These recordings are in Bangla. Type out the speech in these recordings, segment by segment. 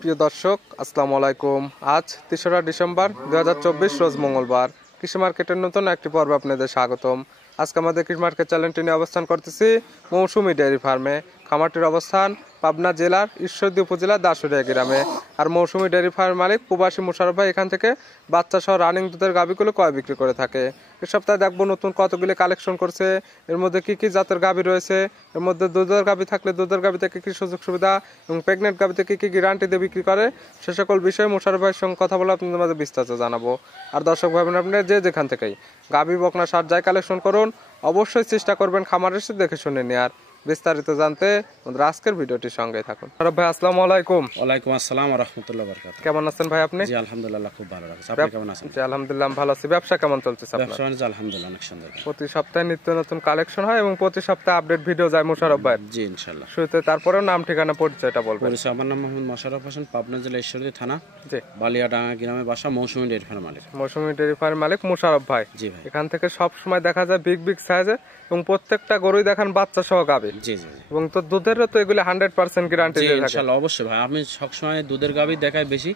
প্রিয় দর্শক, আসসালামু আলাইকুম। আজ ৩রা ডিসেম্বর ২০২৪ রোজ মঙ্গলবার। কৃষি মার্কেটের নতুন একটি পর্বে আপনাদের স্বাগতম। আজকে আমাদের কৃষি মার্কেট চ্যানেলটি নিয়ে অবস্থান করতেছি মৌসুমী ডেয়ারি ফার্মে। খামারটির অবস্থান পাবনা জেলার ঈশ্বরদী উপজেলার দাসুরিয়া গ্রামে। আর মৌসুমী ডেয়ারি ফার্মের মালিক প্রবাসী মোশাররফ ভাই এখান থেকে বাচ্চা সহ রানিং দুধের গাভীগুলো ক্রয় বিক্রি করে থাকে। এ সপ্তাহে দেখবো নতুন কতগুলি কালেকশন করছে, এর মধ্যে কি কি জাতের গাভী রয়েছে, এর মধ্যে দুধের গাভী থাকলে দুধের গাভী থেকে কি সুযোগ সুবিধা এবং প্রেগনেন্ট গাভীতে কি কি গ্যারান্টি দিয়ে বিক্রি করে, সে সকল বিষয়ে মোশাররফ ভাইয়ের সঙ্গে কথা বলে আপনাদের মাঝে বিস্তারিত জানাবো। আর দর্শক ভাই আপনারা যে যেখান থেকেই গাভী বকনা সার যাই কালেকশন করুন, অবশ্যই চেষ্টা করবেন খামার এসে দেখে শুনে নেওয়ার। বিস্তারিত জানতে আমাদের আজকের ভিডিওটির সঙ্গে থাকুন। মোশাররফ ভাই আসসালামু আলাইকুম। ওয়ালাইকুম আসসালাম ওয়া রাহমাতুল্লাহি ওয়া বারাকাতুহু। কেমন আছেন ভাই আপনি? জি আলহামদুলিল্লাহ খুব ভালো আছি। আপনি কেমন আছেন? জি আলহামদুলিল্লাহ ভালো আছি। ব্যবসা কেমন চলছে আপনার? ব্যবসা বাণিজ্য আলহামদুলিল্লাহ অনেক সুন্দর। প্রতি সপ্তাহে নিত্য নতুন কালেকশন হয় এবং প্রতি সপ্তাহে আপডেট ভিডিও যায় মোশাররফ ভাই। জি ইনশাআল্লাহ। শুরুতে তারপরেও নাম ঠিকানা পরিচয়টা বলবেন। পরিচয়, আমার নাম মোহাম্মদ মোশাররফ হোসেন, পাবনা জেলা ঈশ্বরদী থানা জি বালিয়াডাঙ্গা গ্রামে বাসা, মৌসুমী ডেয়ারি ফার্মের মালিক। মৌসুমী ডেয়ারি ফার্মের মালিক মোশাররফ ভাই। জি ভাই। এখান থেকে সব সময় দেখা যায় বিগ বিগ সাইজে এবং প্রত্যেকটা গরুই দেখান বাচ্চা সহ গাভী। জি জি। এবং তো দুধেরও তো এগুলি 100% গ্যারান্টি দিয়ে থাকে। ইনশাআল্লাহ অবশ্যই ভাই, আমি সবসময় দুধের গাভী দেখাই বেশি।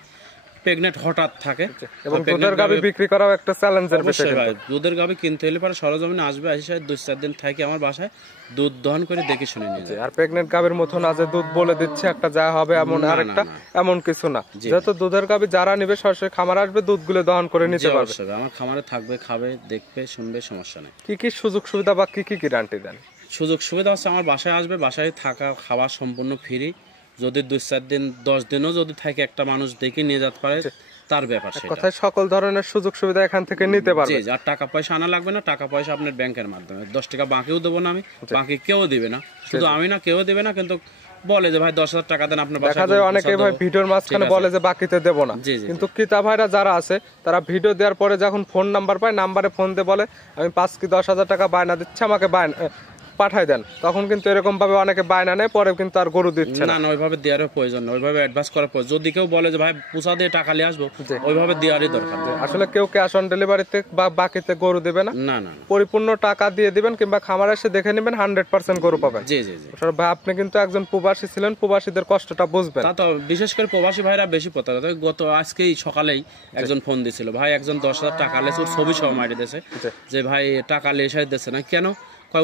প্রেগনেন্ট হঠাৎ থাকে এবং দুধের গাভী বিক্রি করাও একটা চ্যালেঞ্জের বিষয় ভাই। দুধের গাভী কিনতে হলে পরে সরজমিনে আসবে, এসে 2-4 দিন থাকে আমার বাসায়, দুধ দহন করে দেখে শুনে নিয়ে যায়। আর প্রেগনেন্ট গাভীর মতো না যে দুধ বলে দিচ্ছে একটা যা হবে এমন আরেকটা এমন কিছু না। যেহেতু দুধের গাভী যারা নিবে সরাসরি খামার আসবে, দুধগুলো দহন করে নিতে পারবে। আমার খামারে থাকবে, খাবে, দেখবে, শুনবে, সমস্যা নেই। কি কি সুযোগ সুবিধা বা কি কি গ্যারান্টি দেন? সুযোগ সুবিধা হচ্ছে আমার বাসায় আসবে, বাসায় থাকা খাওয়া সম্পূর্ণ ফ্রি। যদি 2-4 দিন 10 দিনও যদি থাকে একটা মানুষ দেখে নিয়ে যেতে পারে তার ব্যাপার, সেটা কথায় সকল ধরনের সুযোগ সুবিধা এখান থেকে নিতে পারবে। জি, আর টাকা পয়সা আনা লাগবে না, টাকা পয়সা আপনার ব্যাংকের মাধ্যমে। 10 টাকা বাকিও দেবো না আমি, বাকি কেউ দিবে না, শুধু আমি না, কেউ দিবে না। কিন্তু বলে যে ভাই 10,000 টাকা দেন আপনার বাসায়। দেখা যায় অনেকেই ভাই ভিডিওর মাঝখানে বলে যে বাকিতে দেব না, কিন্তু ক্রেতা ভাইরা যারা আছে তারা ভিডিও দেওয়ার পরে যখন ফোন নাম্বার পায়, নাম্বারে ফোন দিয়ে বলে আমি 5 কি 10,000 টাকা বায়না দিচ্ছি, আমাকে পাঠাই দেন। তখন কিন্তু এরকম ভাবে অনেকে বায়না নেয়, পরে কিন্তু আর গরু দিচ্ছে না। ওইভাবে দেওয়ার প্রয়োজন না, ওইভাবে অ্যাডভান্স করার প্রয়োজন। যদি কেউ বলে যে ভাই পুষা দিয়ে টাকা নিয়ে আসবো, ওইভাবে দেওয়ারই দরকার। আসলে কেউ ক্যাশ অন ডেলিভারিতে বা বাকিতে গরু দেবে না, না না, পরিপূর্ণ টাকা দিয়ে দিবেন কিংবা খামারে এসে দেখে নেবেন, 100% গরু পাবেন। জি জি জি। ভাই আপনি কিন্তু একজন প্রবাসী ছিলেন, প্রবাসীদের কষ্টটা বুঝবেন। তা তো বিশেষ করে প্রবাসী ভাইরা বেশি প্রতারিত। গত আজকেই সকালেই একজন ফোন দিছিল, ভাই একজন 10,000 টাকা লেছে, ওর ছবি সহ মারি দিয়েছে যে ভাই টাকা লেসে দিচ্ছে না কেন,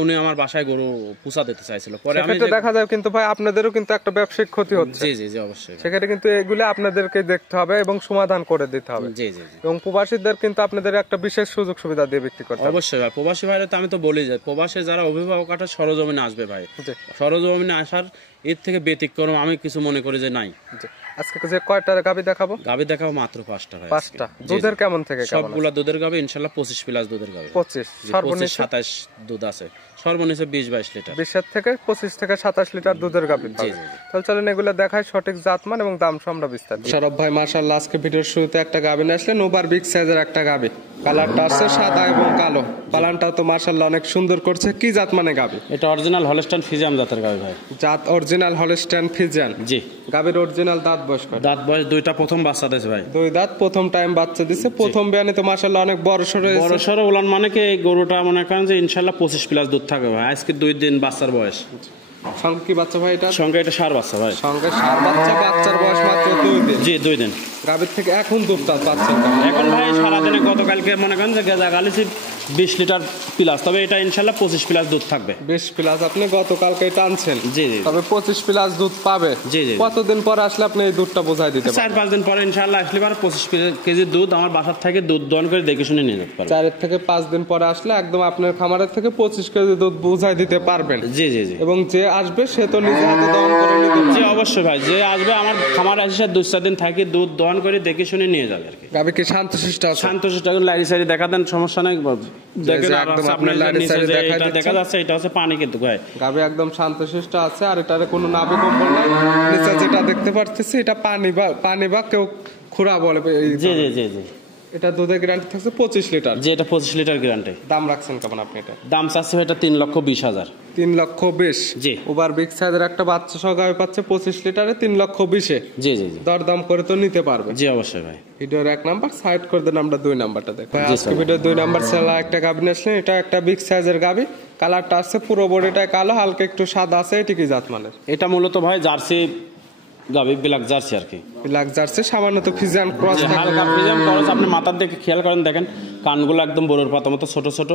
উনি আমার বাসায় গরু পুষা দিতে চাইছিল। পরে আমি দেখা যায় কিন্তু ভাই আপনাদেরও কিন্তু একটা ব্যবসায়িক ক্ষতি হচ্ছে। জি জি জি অবশ্যই। সেক্ষেত্রে কিন্তু এগুলো আপনাদেরকে দেখতে হবে এবং সমাধান করে দিতে হবে। জি জি। এবং প্রবাসীদের কিন্তু আপনাদের একটা বিশেষ সুযোগ সুবিধা দিয়ে বিক্রি করতে হবে। অবশ্যই ভাই, প্রবাসী ভাইরা তো আমি তো বলি যে প্রবাসী যারা অভিভাবক আছে সরজমিনে আসবে ভাই। সরজমিনে আসার এর থেকে ব্যতিক্রম আমি কিছু মনে করি যে নাই। আজকে যে কয়টা গাভী দেখাবো? গাভী দেখাবো মাত্র 5টা ভাই। 5টা। দুধের কেমন থেকে কেমন? সবগুলা দুধের গাভী ইনশাআল্লাহ 25 প্লাস দুধের গাভী। 25 সর্বনিম্ন 27 দুধ আছে, সর্বনিম্ন 20-22 লিটার। 20 থেকে 25 থেকে 27 লিটার দুধের গাভী। জি জি। তাহলে চলেন এগুলো দেখাই, সঠিক জাতমান এবং দাম আমরা বিস্তারিত। মোশাররফ ভাই মাশাআল্লাহ আজকে ভিডিওর শুরুতে একটা গাভী নিয়ে আসলেন, ওভার বিগ সাইজের একটা গাভী। কালারটা আছে সাদা এবং কালো, পালানটা তো মাশাআল্লাহ অনেক সুন্দর করছে। কি জাত মানে গাভী? এটা অরিজিনাল হলস্টাইন ফ্রিজিয়ান জাতের গাভী ভাই। জাত অরিজিনাল হলস্টাইন ফ্রিজিয়ান। জি। গাভীর অরিজিনাল দাঁত বয়স কত? দাঁত বয়স দুইটা, প্রথম বাচ্চা দিয়েছে ভাই। দুই দাঁত, প্রথম টাইম বাচ্চা দিছে। প্রথম বিয়ানে তো মাশাআল্লাহ অনেক বড় সরো উলান, মানে কি এই গরুটা মনে করেন যে ইনশাআল্লাহ 25 প্লাস দুধ থাকবে ভাই। আজকে 2 দিন বাচ্চার বয়স। সঙ্গে কি বাচ্চা ভাই? এটা সঙ্গে এটা ষাঁড় বাচ্চা ভাই। সঙ্গে ষাঁড় বাচ্চা, বাচ্চার বয়স মাত্র 2 দিন। জি 2 দিন। গাভীর থেকে এখন দুধটা পাচ্ছেন এখন ভাই সারাদিনে গতকালকে মনে করেন যে গেজা গালিছি 20 লিটার প্লাস, তবে এটা ইনশাআল্লাহ 25 প্লাস দুধ থাকবে। 20 প্লাস আপনি গতকালকে টানছেন। জি জি। তবে 25 প্লাস দুধ পাবে। জি জি। কতদিন পর আসলে আপনি এই দুধটা বোঝাই দিতে পারবেন? 4-5 দিন পরে ইনশাআল্লাহ আসলে পরে 25 কেজি দুধ আমার বাসার থেকে দুধ দহন করে দেখে শুনে নিয়ে যেতে পারবেন। 4 থেকে 5 দিন পরে আসলে একদম আপনার খামারের থেকে 25 কেজি দুধ বোঝাই দিতে পারবেন। জি জি জি। এবং যে আসবে সে তো নিজে হাতে দহন করে নিতে পারবে। জি অবশ্যই ভাই, যে আসবে আমার খামারে এসে 2-4 দিন থাকি দুধ দহন করে দেখে শুনে নিয়ে যাবে আর কি। গাভী কি শান্তশিষ্ট আছে? শান্তশিষ্ট, লাইরি সাইরি দেখা দেন, সমস্যা নাই। দেখেন একদম আপনার লাইরি সাইরি দেখা যাচ্ছে, এটা হচ্ছে পানি কিন্তু ভাই। গাভী একদম শান্তশিষ্ট আছে, আর এটারে কোনো নাভি কম্বল নাই। নিচে যেটা দেখতে পাচ্ছি এটা পানি বা কেউ খুরা বলে। জি জি জি জি। এটা দুধের গ্যারান্টি থাকছে 25 লিটার। যে এটা 25 লিটার গ্যারান্টি। দাম রাখছেন কেমন আপনি? এটা দাম চাচ্ছে এটা 3,20,000। 3,20,000। জি। ওভার বিগ সাইজের একটা বাচ্চা সহ গাভী পাচ্ছে 25 লিটারে 3,20,000। জি জি জি। দরদাম করে তো নিতে পারবে। জি অবশ্যই ভাই। ভিডিওর 1 নাম্বার সাইড করে দেন, আমরা 2 নাম্বারটা দেখব। আজকে ভিডিওর 2 নাম্বার সেলা একটা গাভী নিয়েছেন, এটা একটা বিগ সাইজের গাভী। কালারটা আছে পুরো বডিটায় কালো, হালকা একটু সাদা আছে। এটা কি জাত মানের? এটা মূলত ভাই জার্সি গাবি ব্ল্যাক জার্সি আর কি, ব্ল্যাক জার্সি, সামান্য তো ফিজিয়ান ক্রস হালকা ফ্রিজিয়ান খরচ। আপনি মাথার দিকে খেয়াল করেন, দেখেন কানগুলো একদম বড়র পাতা মতো ছোট ছোট,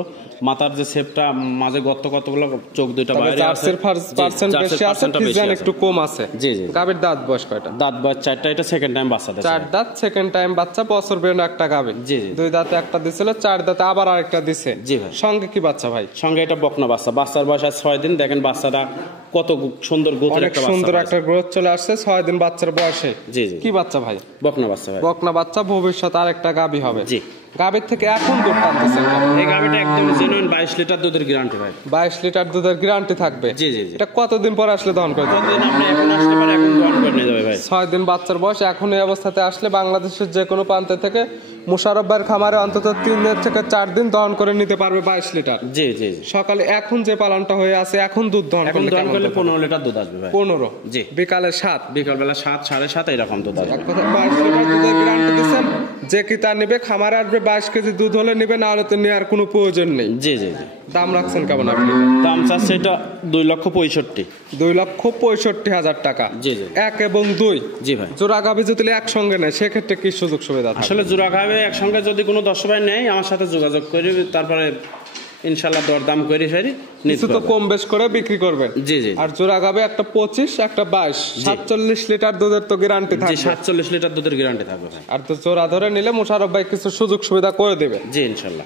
মাথার যে শেপটা মাঝে গর্ত কতগুলো, চোখ দুইটা বাইরে আছে, জার্সির পার্সেন্ট বেশি আছে, ফিজিয়ান একটু কম আছে। জি জি। গাবির দাঁত বয়স কয়টা? দাঁত বয়স 4টা, এটা সেকেন্ড টাইম বাচ্চা দেয়। 4 দাঁত, সেকেন্ড টাইম বাচ্চা, বছর বেরোনো একটা গাবি। জি জি। 2 দাঁতে একটা দিছিল, 4 দাঁতে আবার আরেকটা দিছে। জি ভাই। সঙ্গে কি বাচ্চা ভাই? সঙ্গে এটা বকনা বাচ্চা, বাচ্চার বয়স আজ 6 দিন। দেখেন বাচ্চাটা কত সুন্দর গ্রোথের অনেক একটা বাচ্চা, সুন্দর একটা গ্রোথ চলে আসছে 6 দিন বাচ্চার বয়সে। জি জি। কি বাচ্চা ভাই? বকনা বাচ্চা ভাই। বকনা বাচ্চা, ভবিষ্যৎ আরেকটা গাবি হবে। জি। গাবির থেকে এখন দুধ টানতেছেন? এই গাবিটা একদম জেনুইন 22 লিটার দুধের গ্যারান্টি ভাই। 22 লিটার দুধের গ্যারান্টি থাকবে। জি জি জি। এটা কতদিন পরে আসলে দহন করে দেবে? কতদিন আপনি এখন আসলে পারে, এখন দহন করে নিয়ে যাবে ভাই। 6 দিন বাচ্চার বয়স। এখন এই অবস্থাতে আসলে বাংলাদেশের যে কোনো প্রান্ত থেকে মুশারফ ভাইয়ের খামারে অন্তত 3 থেকে 4 দিন দহন করে নিতে পারবে 22 লিটার। জি জি। সকালে এখন যে পালনটা হয়ে আছে, এখন দুধ দহন এখন দহন করলে 15 লিটার দুধ আসবে ভাই। 15? জি। বিকালে 7, বিকাল বেলা 7, 7:30 এরকম দুধ আসবে। এক কথা 22 লিটার দুধের গ্যারান্টি দিচ্ছেন। যে কি তা নিবে, খামারে আসবে 22 কেজি দুধ হলে নিবে, না হলে তো নেওয়ার কোনো প্রয়োজন নেই। জি জি জি। দাম রাখছেন কেমন আপনি? দাম চাচ্ছে এটা 2,65,000। 2,65,000 টাকা। জি জি। 1 এবং 2 জি ভাই। জোড়া গাভী যদি একসঙ্গে নেয় সেক্ষেত্রে কি সুযোগ সুবিধা থাকে? আসলে জোড়া খাবে একসঙ্গে যদি কোনো দর্শক ভাই নেয়, আমার সাথে যোগাযোগ করে তারপরে ইনশাল্লাহ দরদাম করে ফেরি কিছু তো কম বেশ করে বিক্রি করবেন। জি জি। আর জোড়া গাবে একটা 25, একটা 22, 47 লিটার দুধের তো গ্যারান্টি জি, থাকবে। 47 লিটার দুধের গ্যারান্টি থাকবে ভাই। আর তো জোড়া ধরে নিলে মোশারফ ভাই কিছু সুযোগ সুবিধা করে দেবে। জি ইনশাল্লাহ।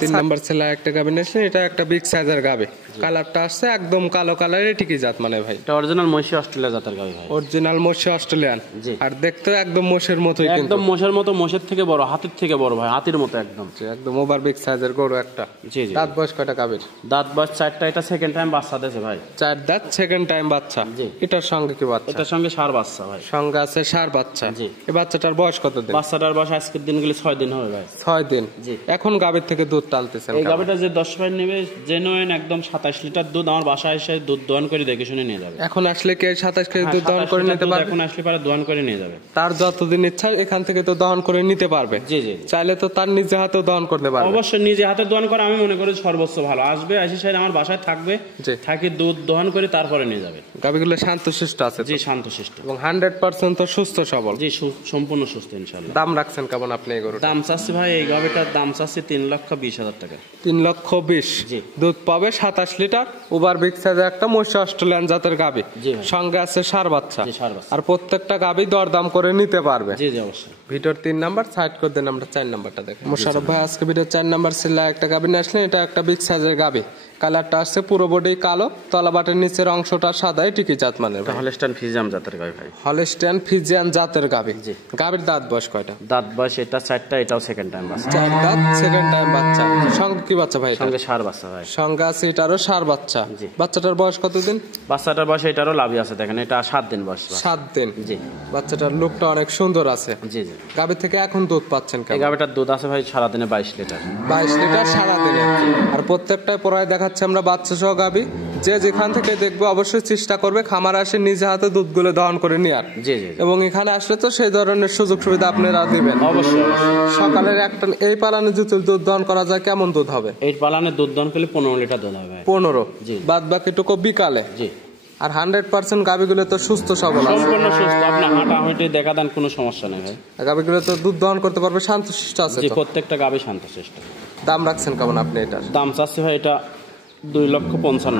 3 নাম্বার ছেলে একটা গাবি নিয়েছেন, এটা একটা বিগ সাইজের গাবি। কালারটা আসছে একদম কালো কালারের, ঠিকই জাত মানে ভাই? এটা অরিজিনাল মহিষী অস্ট্রেলিয়া জাতের গাবি ভাই। অরিজিনাল মোশে অস্ট্রেলিয়ান। জি। আর দেখতে একদম মোশের মতোই, কিন্তু একদম মোষের মতো, মোষের থেকে বড়, হাতির থেকে বড় ভাই, হাতির মতো একদম। একদম ওভার বিগ সাইজের গরু একটা। জি জি। দাঁত বয়স কয়টা গাবির? দাঁত বয়স 4টা, এটা সেকেন্ড টাইম বাচ্চা দিয়েছে ভাই। 4 দাঁত, সেকেন্ড টাইম বাচ্চা। জি। এটার সঙ্গে কি বাচ্চা? এটার সঙ্গে ষাঁড় বাচ্চা ভাই। সঙ্গে আছে ষাঁড় বাচ্চা। জি। এই বাচ্চাটার বয়স কত দিন? বাচ্চাটার বয়স আজকের দিন গেলে 6 দিন হবে ভাই। 6 দিন। জি। এখন গাভীর থেকে দুধ টানতেছেন? এই গাভীটা যে 10 ভাই নেবে, জেনুইন একদম 27 লিটার দুধ আমার বাসায় এসে দুধ দহন করে দেখে শুনে নিয়ে যাবে। এখন আসলে কি 27 কেজি দুধ দহন করে নিতে পারবে? এখন আসলে পারে দহন করে নিয়ে যাবে। তার যতদিন ইচ্ছা এখান থেকে তো দহন করে নিতে পারবে। জি জি। চাইলে তো তার নিজে হাতেও দহন করতে পারবে। অবশ্যই নিজে হাতে দহন করে আমি মনে করি সর্বোচ্চ ভালো। আসবে এসে সাইড আমার বাসায় থাকবে, জি। থাকি দুধ দহন করে তারপরে নিয়ে যাবে। গাভীগুলো শান্তশিষ্ট আছে তো? জি শান্তশিষ্ট এবং 100% তো সুস্থ সবল। জি সম্পূর্ণ সুস্থ ইনশাআল্লাহ। দাম রাখছেন কেমন আপনি এই গরুর? দাম চাচ্ছি ভাই এই গাভীটার দাম চাচ্ছি 3,20,000 টাকা। 3,20,000। জি। দুধ পাবে 27 লিটার, ওভার বিগ সাইজের একটা মহিষ অস্ট্রেলিয়ান জাতের গাভী। জি ভাই। সঙ্গে আছে ষাঁড় বাচ্চা। জি ষাঁড় বাচ্চা। আর প্রত্যেকটা গাভী দরদাম করে নিতে পারবে। জি জি অবশ্যই। ভিডিওর 3 নাম্বার সাইড করে দেন, আমরা 4 নাম্বারটা দেখি। মোশাররফ ভাই আজকে ভিডিও 4 নাম্বার ছিল একটা গাভী নিয়ে আসলেন, এটা একটা বিগ সাইজের গাভী। কালারটা আসছে পুরো বডি কালো, তলাবাটের নিচের অংশটা সাদাই, টিকি জাত মানে ভাই? হলস্টাইন ফ্রিজিয়ান জাতের গাভী ভাই। হলস্টাইন ফ্রিজিয়ান জাতের গাভী। জি। গাভীর দাঁত বয়স কয়টা? দাঁত বয়স এটা 4টা, এটাও সেকেন্ড টাইম বাচ্চা। 4 দাঁত, সেকেন্ড টাইম বাচ্চা। সঙ্গে কি বাচ্চা ভাই? সঙ্গে ষাঁড় বাচ্চা ভাই। সঙ্গে আছে এটারও ষাঁড় বাচ্চা। জি। বাচ্চাটার বয়স কতদিন? বাচ্চাটার বয়স এটারও লাভি আছে, দেখেন এটা 7 দিন বয়স। 7 দিন। জি। বাচ্চাটার লুকটা অনেক সুন্দর আছে। জি জি। গাভীর থেকে এখন দুধ পাচ্ছেন এই কেমন? গাভীটার দুধ আছে ভাই সারাদিনে 22 লিটার। 22 লিটার সারাদিনে। আর প্রত্যেকটাই পরায় দেখাচ্ছে আমরা বাচ্চা সহ গাভী। যে যেখান থেকে দেখবে অবশ্যই চেষ্টা করবে খামার আসে নিজে হাতে দুধগুলো দহন করে নেওয়ার। জি জি। এবং এখানে আসলে তো সেই ধরনের সুযোগ সুবিধা আপনারা দিবেন অবশ্যই। সকালের একটা এই পালানে যদি দুধ দহন করা যায় কেমন দুধ হবে? এই পালানে দুধ দহন করলে 15 লিটার দুধ হবে ভাই। 15। জি। বাদ বাকিটুকু বিকালে। জি। আর 100% গাভীগুলো তো সুস্থ সবল আছে? সম্পূর্ণ সুস্থ, আপনি হাঁটাহাঁটি দেখা দেন কোনো সমস্যা নেই ভাই। গাভীগুলো তো দুধ দহন করতে পারবে, শান্তশিষ্ট আছে জি তো? প্রত্যেকটা গাভী শান্তশিষ্ট। দাম রাখছেন কেমন আপনি এটার? দাম চাচ্ছি ভাই এটা 2,55,000।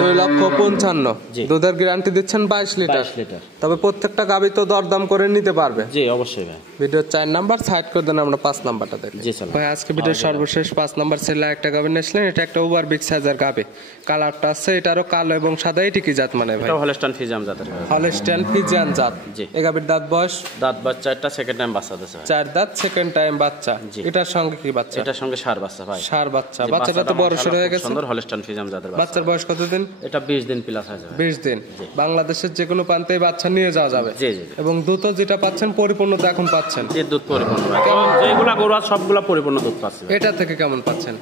2,55,000। জি। দুধের গ্যারান্টি দিচ্ছেন 22 লিটার। 22 লিটার। তবে প্রত্যেকটা গাভী তো দরদাম করে নিতে পারবে। জি অবশ্যই ভাই। ভিডিওর 4 নাম্বার সাইড করে দেন, আমরা 5 নাম্বারটা দেখি। জি স্যার। ভাই আজকে ভিডিওর সর্বশেষ 5 নাম্বার ছেলে একটা গাভী নিয়েছিলেন, এটা একটা ওভার বিগ সাইজের গাভী। কালারটা আছে এটারও কালো এবং সাদাই, ঠিকই জাত মানে ভাই? এটা হলস্টাইন ফ্রিজিয়ান জাতের গাভী। হলস্টাইন ফ্রিজিয়ান জাত। জি। এই গাভীর দাঁত বয়স? দাঁত বাচ্চা এটা সেকেন্ড টাইম বাচ্চা দিয়েছে ভাই। 4 দাঁত, সেকেন্ড টাইম বাচ্চা। জি। এটার সঙ্গে কি বাচ্চা? এটার সঙ্গে ষাঁড় বাচ্চা ভাই। ষাঁড় বাচ্চা। জি, বাচ্চাটা তো বড় সড় হয়ে খুব গেছে। সুন্দর হলস্টাইন ফ্রিজিয়ান জাতের বাচ্চা। বাচ্চার বয়স কতদিন? এটা 20 দিন প্লাস আছে ভাই। 20 দিন। বাংলাদেশের যে কোনো প্রান্তে বাচ্চা নিয়ে যাওয়া যাবে। জি জি। এবং দুধও যেটা পাচ্ছেন পরিপূর্ণতা এখন পাচ্ছেন। যে দুধ পরিপূর্ণ ভাই। যেগুলা গরু আছে সবগুলা পরিপূর্ণ দুধ পাচ্ছে ভাই। এটা থেকে কেমন পাচ্ছেন?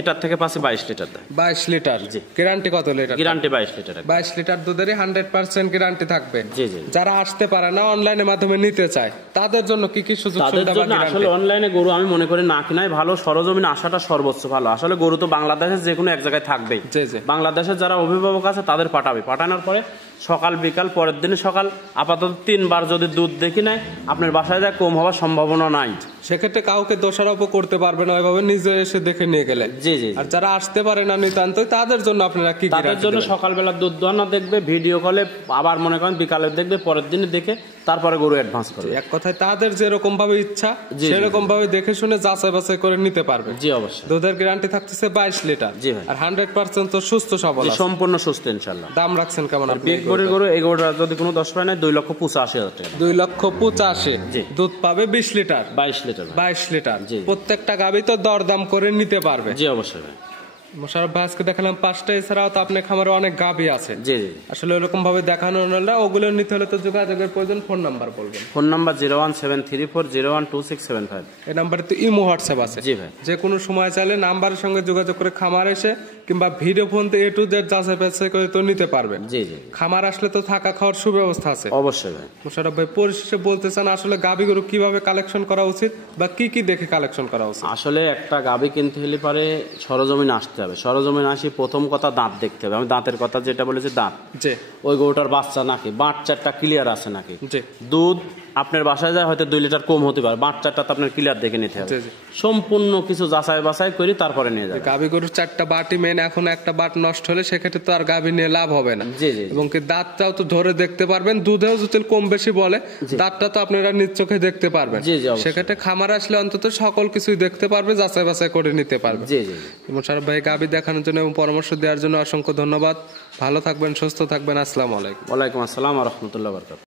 এটার থেকে পাচ্ছি 22 লিটার দেয়। 22 লিটার। জি। গ্যারান্টি কত লিটার? Guarantee 22 litre. 22 লিটার দুধেরই 100% গ্যারান্টি থাকবে। জি জি। যারা আসতে পারে না, অনলাইনের মাধ্যমে নিতে চায়, তাদের জন্য কি কি সুযোগ তাদের সুবিধা বা জন্য গ্যারান্টি? আসলে অনলাইনে গরু আমি মনে করি না কিনাই ভালো, সরজমিনে আসাটা সর্বোচ্চ ভালো। আসলে গরু তো বাংলাদেশের যে কোনো এক জায়গায় থাকবেই। জি জি। বাংলাদেশের যারা অভিভাবক আছে তাদের পাঠানোর পরে সকাল বিকাল, পরের দিনে সকাল, আপাতত 3 বার যদি দুধ দেখি নাই আপনার বাসায় যা কম হওয়ার সম্ভাবনা নাই। সেক্ষেত্রে কাউকে দোষারোপ করতে পারবে না, ওইভাবে নিজে এসে দেখে নিয়ে গেলে। জি জি। আর যারা আসতে পারে না নিতান্ত, তাদের জন্য আপনারা কি তাদের জন্য সকালবেলা দুধ দোয়ানো দেখবে, ভিডিও কলে, আবার মনে করেন বিকালে দেখবে, পরের দিনে দেখে তারপরে গরু অ্যাডভান্স করবে। এক কথায় তাদের যেরকম ভাবে ইচ্ছা সেরকম ভাবে দেখে শুনে যাচাই বাছাই করে নিতে পারবে। জি অবশ্যই। দুধের গ্যারান্টি থাকতেছে 22 লিটার। জি ভাই। আর 100% তো সুস্থ সবল আছে। সম্পূর্ণ সুস্থ ইনশাআল্লাহ। দাম রাখছেন কেমন আপনি? বিগ বডির গরু, এই গরুটা যদি কোনো 10 পায় না 2,85,000 টাকা। 2,85,000। জি। দুধ পাবে 20 লিটার। 22 লিটার। 22 লিটার। জি। প্রত্যেকটা গাভী তো দরদাম করে নিতে পারবে। জি অবশ্যই ভাই। মোশাররফ ভাই আজকে দেখালাম 5টা, এছাড়াও তো আপনার খামারে অনেক গাভী আছে। জি জি। আসলে এরকম ভাবে দেখানো হলে ওগুলো নিতে হলে তো যোগাযোগের প্রয়োজন। ফোন নাম্বার বলবেন। Phone number 01734012675। এই নাম্বারে তো ইমো হোয়াটসঅ্যাপ আছে। জি ভাই। যে কোনো সময় চাইলে নাম্বারের সঙ্গে যোগাযোগ করে খামার এসে কিংবা video phone A to Z যাচাই বাছাই করে তো নিতে পারবেন। জি জি। খামার আসলে তো থাকা খাওয়ার সুব্যবস্থা আছে। অবশ্যই ভাই। মোশাররফ ভাই পরিশেষে বলতে চান আসলে গাভী গরু কিভাবে কালেকশন করা উচিত বা কি কি দেখে কালেকশন করা উচিত? আসলে একটা গাভী কিনতে হলে পারে সরজমিন আসতে হবে। সরজমিন আসি প্রথম কথা দাঁত দেখতে হবে। আমি দাঁতের কথা যেটা বলেছি দাঁত, জি। ওই গরুটার বাচ্চা নাকি, বাচ্চাটা ক্লিয়ার আছে নাকি। জি। দুধ আপনার বাসায় যায় হয়তো 2 লিটার কম হতে পারে, বাচ্চাটা তো আপনার ক্লিয়ার দেখে নিতে হবে। জি, জি। সম্পূর্ণ কিছু যাচাই বাছাই করে তারপরে নিয়ে যাবে। গাভী গরুর 4টা বাটি মেন, এখন একটা বাট নষ্ট হলে সেক্ষেত্রে তো আর গাভী নিয়ে লাভ হবে না। জি জি। এবং কি দাঁতটাও তো ধরে দেখতে পারবেন, দুধেও যদি কম বেশি বলে দাঁতটা তো আপনারা নিজ চোখে দেখতে পারবেন। জি জি অবশ্যই। সেক্ষেত্রে খামার আসলে অন্তত সকল কিছুই দেখতে পারবে, যাচাই বাছাই করে নিতে পারবে। জি জি। মোশাররফ ভাই গাভী দেখানোর জন্য এবং পরামর্শ দেওয়ার জন্য অসংখ্য ধন্যবাদ। ভালো থাকবেন, সুস্থ থাকবেন। আসসালামু আলাইকুম। ওয়ালাইকুম আসসালাম ওয়া রাহমাতুল্লাহি ওয়া বারাকাতুহু।